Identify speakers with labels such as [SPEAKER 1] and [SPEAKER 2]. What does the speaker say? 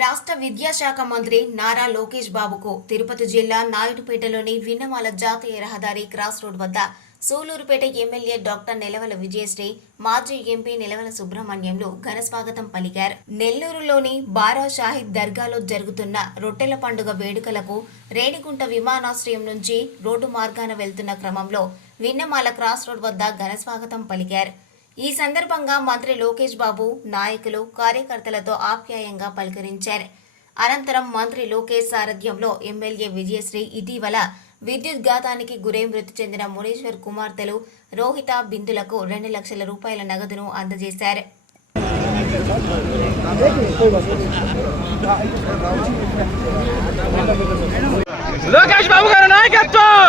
[SPEAKER 1] రాష్ట్ర విద్యాశాఖ మంత్రి నారా లోకేష్ బాబుకు తిరుపతి జిల్లా నాయుడుపేటలోని విన్నమాల జాతీయ రహదారి క్రాస్ రోడ్ వద్ద సూలూరుపేట ఎమ్మెల్యే డాక్టర్ నిలవల విజయశ్రీ మాజీ ఎంపీ నిలవల సుబ్రహ్మణ్యంలు ఘన స్వాగతం పలికారు. నెల్లూరులోని బారా షాహిద్ దర్గాలో జరుగుతున్న రొట్టెల పండుగ వేడుకలకు రేణిగుంట విమానాశ్రయం నుంచి రోడ్డు మార్గాన వెళ్తున్న క్రమంలో విన్నమాల క్రాస్ రోడ్ వద్ద ఘన స్వాగతం పలికారు. ఈ సందర్భంగా మంత్రి లోకేష్ బాబు నాయకులు కార్యకర్తలతో ఆప్యాయంగా పలకరించారు. అనంతరం మంత్రి లోకేష్ సారథ్యంలో ఎమ్మెల్యే విజయశ్రీ ఇటీవల విద్యుత్ ఘాతానికి గురై మృతి చెందిన మునీశ్వర్ కుమార్తెలు రోహిత బిందులకు రెండు లక్షల రూపాయల నగదును అందజేశారు.
[SPEAKER 2] లోకేష్ బాబు గారి నాయకత్వం!